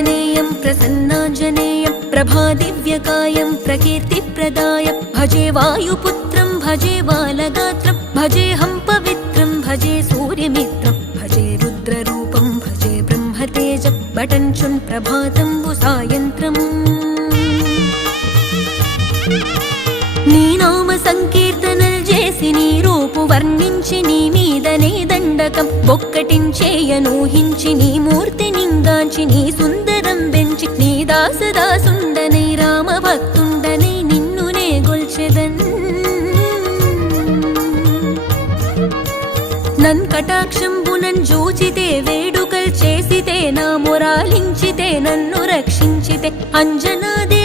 प्रसन्नाञ्जनेयं प्रसन्नाञ्जनेयं प्रभादिव्यकायं प्रकीर्तिप्रदायं भजे वायुपुत्रं भजे बालगात्रं भजेऽहं पवित्रं भजे सूर्यमित्रं भजे रुद्ररूपं भजे ब्रह्मतेजं बटञ्चुं प्रभातं सायन्त्रम् నీ నామ సంకీర్తనలు చేసి నీ రూపు వర్ణించి నీ మీదనే దండకం ఒక్కటించేయనూహించి నీ మూర్తి నింగాంచి నీ సుందరం పెంచి నీ దాసదాసుండనై రామ భక్తుండనై నిన్నునే గొల్చెదన్ నన్ కటాక్షంబునన్ జూచితే వేడుకల్ చేసితే నా మొరాలించితే నన్ను రక్షించితే అంజనాదే